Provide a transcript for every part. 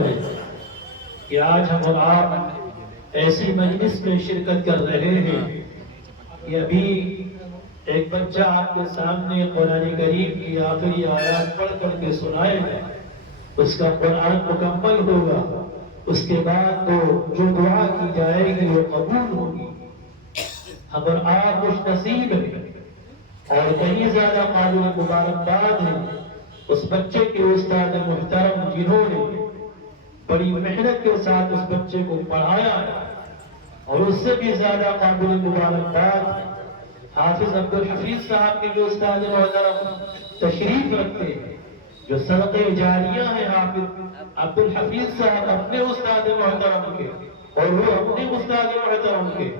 ہے کہ آج ہم اور آپ ایسی مجلس میں شرکت کر رہے ہیں کہ ابھی ایک بچہ آپ کے سامنے قرآن کریم کی آخری آیات پڑھ کر کے سنائے گا، اس کا قرآن مکمل ہوگا، اس کے بعد تو جو دعا کی جائے گی وہ قبول ہوگی۔ ہم اور آپ خوش نصیب ہیں اور کہیں زیادہ قابل مبارکباد ہیں اس بچے کے استاد محترم جنہوں نے بڑی محنت کے ساتھ اس بچے کو پڑھایا، اور اس سے بھی زیادہ قابل مبارکباد حافظ عبدالحفیظ صاحب کے جو استاد محترم تشریف رکھتے ہیں، جو صدقہ جاریہ ہیں حافظ عبدالحفیظ صاحب اپنے استاد محترم کے اور وہ اپنے استاد محترم کے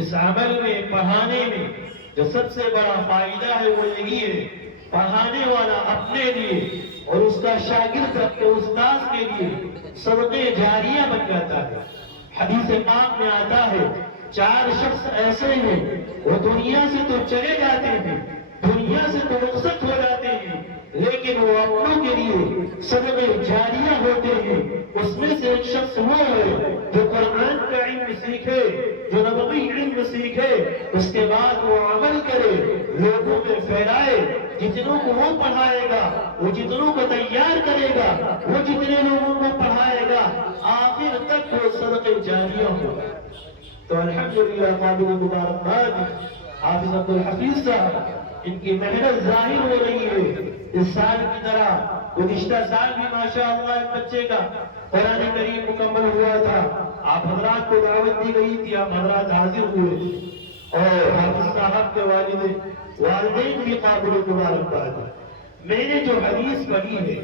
اس عمل میں پڑھانے میں جو سب سے بڑا فائدہ ہے وہ یہی ہے، پڑھانے والا اپنے لیے اور اس کا شاگرد اپنے استاذ کے لیے صدقہ جاریہ بن جاتا ہے۔ حدیث پاک میں آتا ہے 4 شخص ایسے ہیں وہ دنیا سے تو چلے جاتے ہیں، دنیا سے تو رخصت ہو جاتے ہیں، لیکن وہ اپنوں کے لیے صدقہ جاریہ ہوتے ہیں۔ اس میں سے ایک شخص وہ ہے جو قرآن کا علم سیکھے، جو نبوی علم سیکھے، اس کے بعد وہ عمل کرے، لوگوں میں پھیلائے، جتنوں کو وہ پڑھائے گا، وہ جتنوں کو تیار کرے گا، وہ جتنے لوگوں کو پڑھائے گا، آخر تک وہ صدقہ جاریہ ہوگا۔ تو الحمدللہ قابل مبارکباد حافظ عبدالحفیظ صاحب، ان کی محنت ظاہر ہو رہی ہے۔ اس سال کی طرح گزشتہ سال بھی ماشاءاللہ ایک بچے کا قرآن کریم مکمل ہوا تھا، آپ حضرات کو دعوت دی گئی تھی، آپ حضرات حاضر ہوئے، اور حافظ صاحب کے والدین بھی قابل مبارکباد۔ میں نے جو حدیث پڑھی ہے،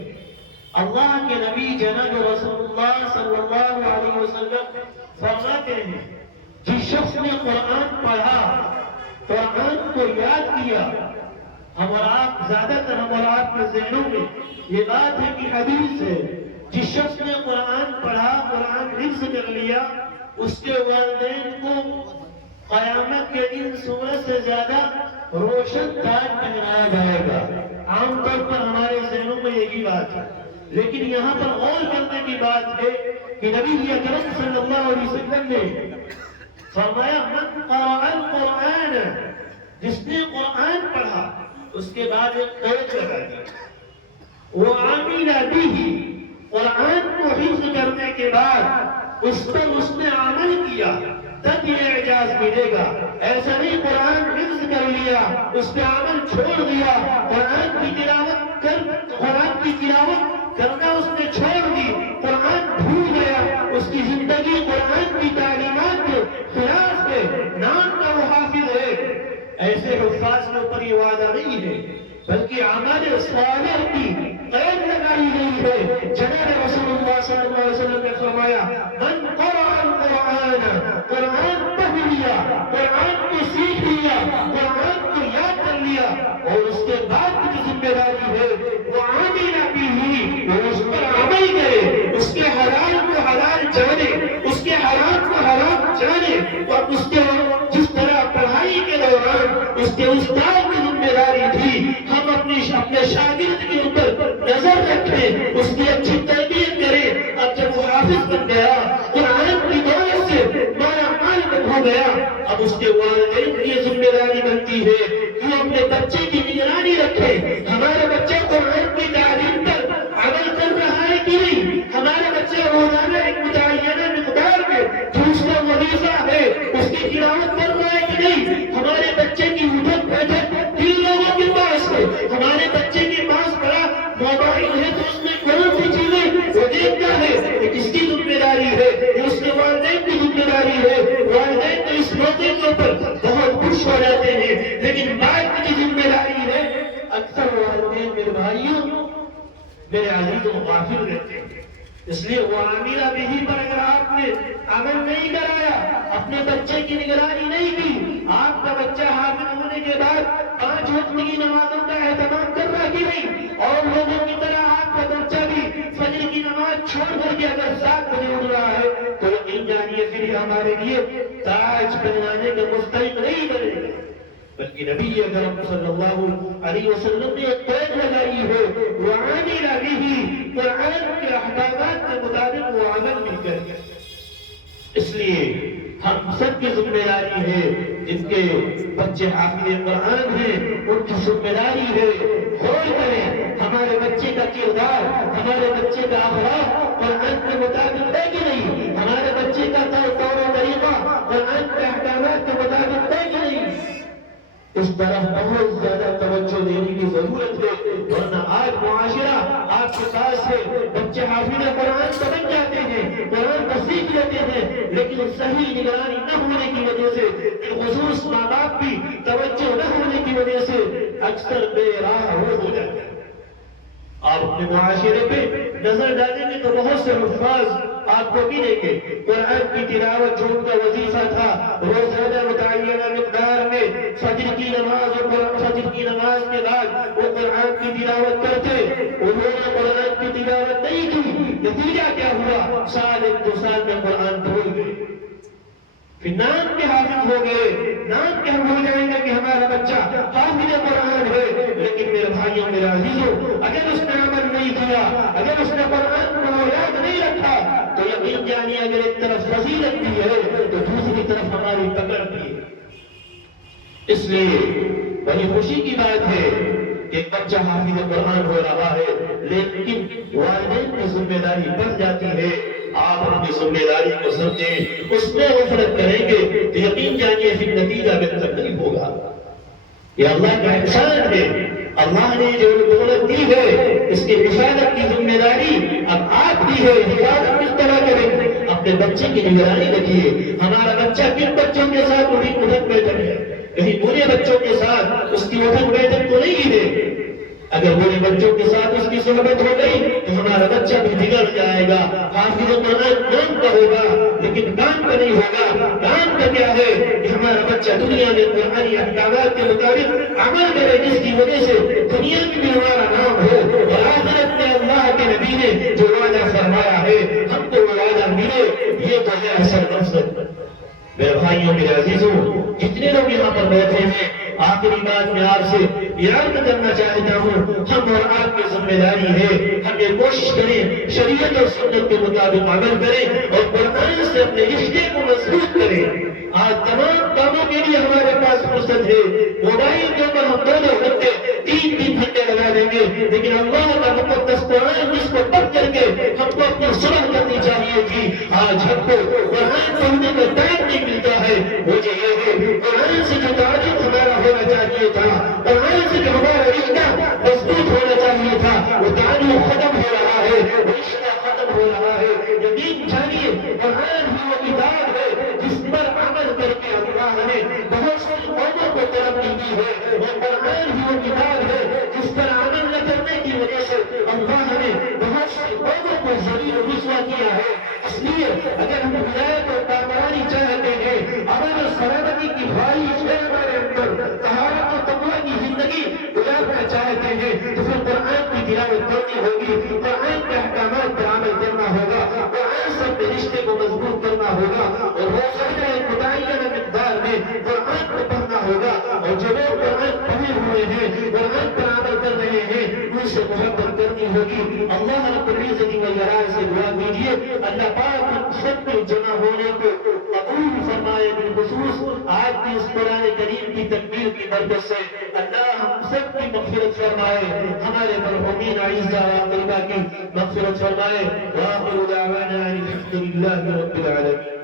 اللہ کے نبی جناب رسول اللہ صلی اللہ علیہ وسلم فرماتے ہیں جس شخص نے قرآن پڑھا، قرآن کو یاد کیا، ہم اور آپ زیادہ تر ہم اور آپ کے ذہنوں میں یہ بات ہے کہ حدیث ہے، جس شخص نے قرآن پڑھا، قرآن حفظ کر لیا، اس کے والدین کو قیامت کے دن سورج سے زیادہ روشن تاج پہنایا جائے گا۔ عام طور پر ہمارے ذہنوں میں یہی بات ہے، لیکن یہاں پر غور کرنے کی بات ہے کہ نبی اکرم صلی اللہ علیہ وسلم نے فرمایا من قرأ القرآن، جس نے قرآن پڑھا، اس کے بعد ایک قید لگا دی، وعمل به، قرآن کو حفظ کرنے کے بعد اس پر اس نے عمل کیا، تب یہ اعجاز ملے گا۔ ایسا نہیں قرآن حفظ کر لیا، اس پہ عمل چھوڑ دیا، قرآن کی تلاوت کرنا اس نے چھوڑ دی، قرآن بھول گیا، اس کی زندگی قرآن کی تعلیمات کے خلاف ہے، نام کا وہ حافظ ہے۔ ایسے حفاظ کے اوپر یہ وعدہ نہیں ہے، بلکہ اعمال صالح کی قید لگائی گئی ہے۔ جناب رسول اللہ صلی اللہ علیہ وسلم نے فرمایا من قرأ القرآن، قرآن پڑھ لیا، قرآن کو سیکھ لیا، قرآن کو یاد کر لیا، اور اس کے بعد کی ذمہ داری ہے وہ عامل به، وہ اس پر عمل کرے، اس کے حلال کو حلال جانے، اس کے حرام کو حرام جانے، اور اس کے جس طرح پڑھائی کے دوران اس کے استاد کی ذمہ داری تھی ہم اپنے شاگرد کے اوپر نظر رکھیں، اس کی اچھی تربیت کریں۔ اب جب وہ حافظ بن گیا، قرآن کی دولت سے مالا مال ہو گیا، اب اس کے والدین کی ذمہ داری بنتی ہے کہ وہ اپنے بچے کی نگرانی رکھے، ہمارا بچہ قرآن کی تعلیم پر عمل کر رہا ہے کہ نہیں، ہمارا بچہ روزانہ ایک متعینہ مقدار میں جو اس کا وظیفہ ہے اس کی تلاوت کر رہا ہے کہ نہیں، ہمارے بچے کی اٹھک بیٹھک 3 لوگوں کے پاس ہے، ہمارے بچے کے پاس بڑا موبائل ہے تو اس میں کون سی چیزیں وہ دیکھتا ہے، یہ کس کی ذمہ داری ہے، یہ اس کے والدین کی ذمہ داری ہے۔ والدین تو اس موقع کے اوپر بہت خوش ہو جاتے ہیں، لیکن بعد کی ذمہ داری ہے اکثر والدین میرے بھائیوں میرے عزیزوں غافل رہتے ہیں۔ اس لیے وہ عاملہ بھی پر اگر آپ نے عمل نہیں کرایا، اپنے بچے کی نگرانی نہیں کی، آپ کا بچہ حامل ہونے کے بعد 5 وقت کی نمازوں کا اہتمام کر رہا کہ نہیں، اور لوگوں کی طرح آپ کا بچہ بھی فجر کی نماز چھوڑ کر کے اگر 7 بجے اٹھ رہا ہے تو یقین جانیے پھر ہمارے لیے تاج بنوانے کا مستحق نہیں بنے گا، بلکہ نبی اکرم صلی اللہ علیہ وسلم نے ایک قید لگائی ہے وعامل به، قرآن کے احکامات کے اس لیے ہم سب کی ذمہ داری ہے، جن کے بچے حافظ قرآن ہیں ان کی ذمہ داری ہے غور کریں ہمارے بچے کا کردار، ہمارے بچے کا اخلاق قرآن کے مطابق ہے کہ نہیں، ہمارے بچے کا طور و طریقہ قرآن کے احکامات کے مطابق ہے کہ نہیں۔ اس طرف بہت زیادہ توجہ دینے کی ضرورت ہے، ورنہ آج معاشرہ آپ کے پاس ہے، بچے حافظ قرآن تو بن جاتے ہیں، قرآن کو سیکھ لیتے ہیں، لیکن صحیح نگرانی نہ ہونے کی وجہ سے، بالخصوص ماں باپ کی توجہ نہ ہونے کی وجہ سے اکثر بے راہ ہو جاتے ہیں۔ آپ اپنے معاشرے پہ نظر ڈالیں گے تو بہت سے الفاظ آپ کو ملیں گے، قرآن کی تلاوت جو ان کا وظیفہ تھا روزانہ متعینہ مقدار میں فجر کی نماز اور فجر کی نماز کے بعد وہ قرآن کی تلاوت کرتے، انہوں نے قرآن کی تلاوت نہیں کی، نتیجہ کیا ہوا؟ سال ایک دو سال میں قرآن بھول گئے، پھر نام کے حافظ ہو گئے، نام کے ہم ہو جائیں گے کہ ہمارا بچہ حافظ قرآن ہے، لیکن میرے بھائیوں میرے عزیزوں اگر اس نے عمل نہیں کیا، اگر اس نے قرآن کو یاد نہیں رکھا تو یقین جانیے اگر ایک طرف فضیلت بھی ہے تو دوسری طرف ہماری پکڑ بھی ہے۔ اس لیے بڑی خوشی کی بات ہے کہ ایک بچہ حافظ قرآن ہو رہا ہے، لیکن والدین کی ذمہ داری بڑھ جاتی ہے۔ آپ اپنی ذمہ داری کو سمجھیں، اس میں غفلت کریں گے تو یقین جانیے پھر نتیجہ بہتر نہیں ہوگا۔ یہ اللہ کا احسان ہے، اللہ نے جو دولت دی ہے اس کی حفاظت کی ذمہ داری اب آپ کی ہے۔ حفاظت کس طرح کریں؟ اپنے بچے کی نگرانی رکھیے، ہمارا بچہ کن بچوں کے ساتھ اٹھک بیٹھک ہے، کہیں برے بچوں کے ساتھ اس کی اٹھک بیٹھک تو نہیں ہے۔ اگر برے بچوں کے ساتھ اس کی صحبت ہو گئی تو ہمارا بچہ بھی بگڑ جائے گا۔ حافظ قرآن نام کا ہوگا لیکن کام کا نہیں ہوگا۔ کام کا کیا ہے کہ ہمارا بچہ دنیا میں قرآنی احکامات کے مطابق عمل کرے، جس کی وجہ سے دنیا میں بھی ہمارا نام ہو اور آخرت میں اللہ کے نبی نے جو وعدہ فرمایا ہے ہم کو وہ وعدہ ملے۔ یہ تو ہے اصل مقصد۔ میرے بھائیوں میرے عزیزوں، جتنے لوگ یہاں پر بیٹھے ہیں، آخری بات میں آپ سے یہ عرض کرنا چاہتا ہوں، ہم اور آپ کی ذمہ داری ہے ہم یہ کوشش کریں شریعت اور سنت کے مطابق عمل کریں اور قرآن سے اپنے رشتے کو مضبوط کریں۔ آج تمام کاموں کے لیے ہمارے پاس فرصت ہے، موبائل کے اوپر ہم 2 گھنٹے 3 گھنٹے لگا دیں گے، لیکن اللہ کا مقدس قرآن جس کو پڑھ کر کے ہم کو اپنی صلح کرنی چاہیے تھی، آج ہم کو قرآن پڑھنے کا ٹائم نہیں ملتا ہے۔ مجھے یہ ہے قرآن سے جو تعلق ہمارا ہونا چاہیے تھا، قرآن سے جو ہمارا رشتہ مضبوط ہونا چاہیے تھا، وہ تعلق ختم ہو رہا ہے، رشتہ ختم ہو رہا ہے۔ یقین جانیے قرآن ہی وہ کتاب ہے جس پر عمل کر کے اللہ نے بہت سی قوموں کو ترقی دی ہے، اور قرآن ہی وہ کتاب ہے جس پر عمل نہ کرنے کی وجہ سے اللہ نے بہت سی قوموں کو ذلیل و رسوا کیا ہے۔ اس لیے اگر ہم ہدایت اور کامرانی چاہتے ہیں، امن اور سلامتی کی خواہش ہے ہمارے اندر، طہارت اور تقویٰ کی زندگی گزارنا چاہتے ہیں تو پھر قرآن کی تلاوت کرنی ہوگی، قرآن کے احکامات پر عمل کرنا ہوگا، قرآن سے اپنے رشتے کو مضبوط کرنا ہوگا، اور روزانہ ایک متعینہ مقدار میں قرآن کو پڑھنا ہوگا۔ اور جو لوگ قرآن پڑھے ہوئے ہیں، قرآن پر عمل کر رہے ہیں، ان سے محبت کرنی ہوگی۔ اللہ رب العزت والجلال سے دعا کیجیے اللہ پاک ہم سب کے جمع ہونے کو قبول فرمائے، بالخصوص آج کی اس قرآن کریم کی تکبیر کی برکت سے اللہ ہم سب کی مغفرت فرمائے، ہمارے مرحومین اعزاء و اقرباء کی مغفرت فرمائے۔ وآخر دعوانا ان الحمد للہ رب العالمین۔